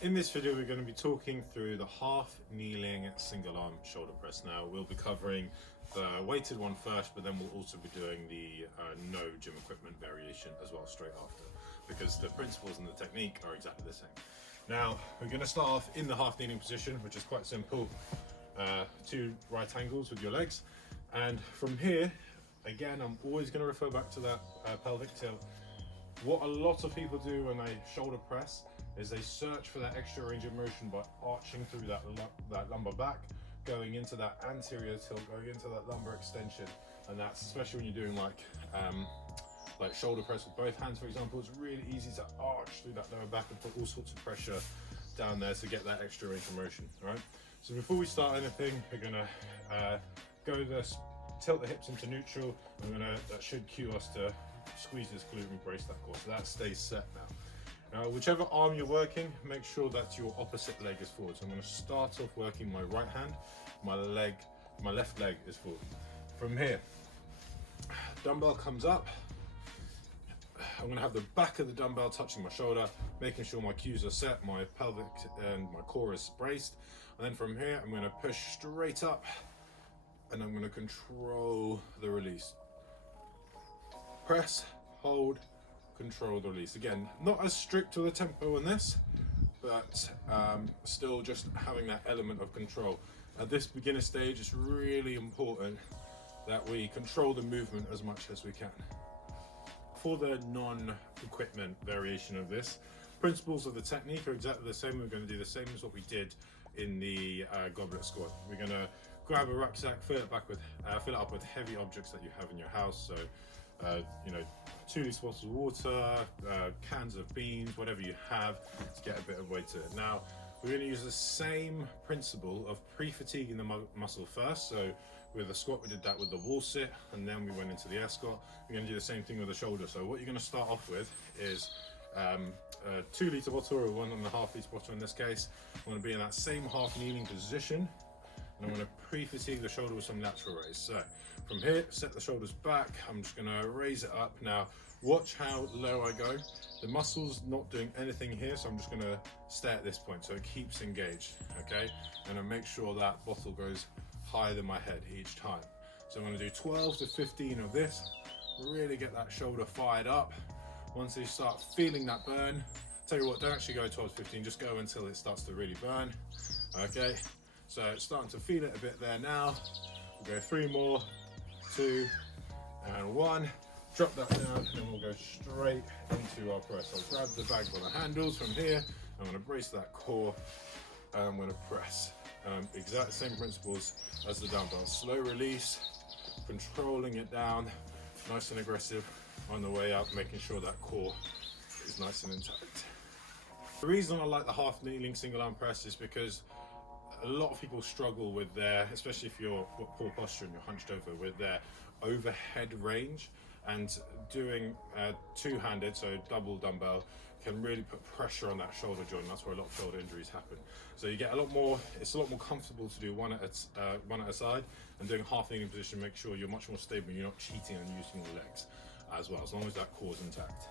In this video, we're going to be talking through the half kneeling single arm shoulder press. Now, we'll be covering the weighted one first, but then we'll also be doing the no gym equipment variation as well straight after, because the principles and the technique are exactly the same. Now, we're going to start off in the half kneeling position, which is quite simple. Two right angles with your legs. And from here, again, I'm always going to refer back to that pelvic tilt. What a lot of people do when they shoulder press is they search for that extra range of motion by arching through that lumbar back, going into that anterior tilt, going into that lumbar extension. And that's especially when you're doing like shoulder press with both hands, for example. It's really easy to arch through that lower back and put all sorts of pressure down there to get that extra range of motion, all right? So before we start anything, we're gonna tilt the hips into neutral. That should cue us to squeeze this glute and brace that core. So that stays set now. Now, whichever arm you're working, make sure that your opposite leg is forward. So I'm going to start off working my right hand, my left leg is forward. From here, dumbbell comes up. I'm going to have the back of the dumbbell touching my shoulder, making sure my cues are set, my pelvic and my core is braced. And then from here, I'm going to push straight up and I'm going to control the release. Press, hold, control the release. Again, not as strict with the tempo in this, but still just having that element of control. At this beginner stage, it's really important that we control the movement as much as we can. For the non-equipment variation of this, principles of the technique are exactly the same. We're going to do the same as what we did in the goblet squat. We're going to grab a rucksack, fill it up with heavy objects that you have in your house. So 2 litre bottles of water, cans of beans, whatever you have to get a bit of weight to it. Now, we're going to use the same principle of pre-fatiguing the muscle first. So with the squat, we did that with the wall sit, and then we went into the air squat. We're going to do the same thing with the shoulder. So what you're going to start off with is a 2 litre bottle, or a 1.5 litre bottle in this case. I want to be in that same half kneeling position. And I'm going to pre-fatigue the shoulder with some lateral raise. So from here, set the shoulders back. I'm just going to raise it up. Now, watch how low I go. The muscle's not doing anything here, so I'm just going to stay at this point so it keeps engaged, okay? And I make sure that bottle goes higher than my head each time. So I'm going to do 12 to 15 of this. Really get that shoulder fired up. Once you start feeling that burn, tell you what, don't actually go 12 to 15, just go until it starts to really burn, okay? So it's starting to feel it a bit there now. We'll go 3 more, 2, and 1. Drop that down, and we'll go straight into our press. I'll grab the bag by the handles from here. I'm going to brace that core, and I'm going to press. Exact same principles as the dumbbell. Slow release, controlling it down, nice and aggressive on the way up, making sure that core is nice and intact. The reason I like the half kneeling single arm press is because a lot of people struggle with especially if you're poor posture and you're hunched over, with their overhead range, and doing two-handed, so double dumbbell, can really put pressure on that shoulder joint. That's where a lot of shoulder injuries happen. So you get it's a lot more comfortable to do one at a side, and doing half kneeling position, make sure you're much more stable, you're not cheating and using the legs as well, as long as that core is intact.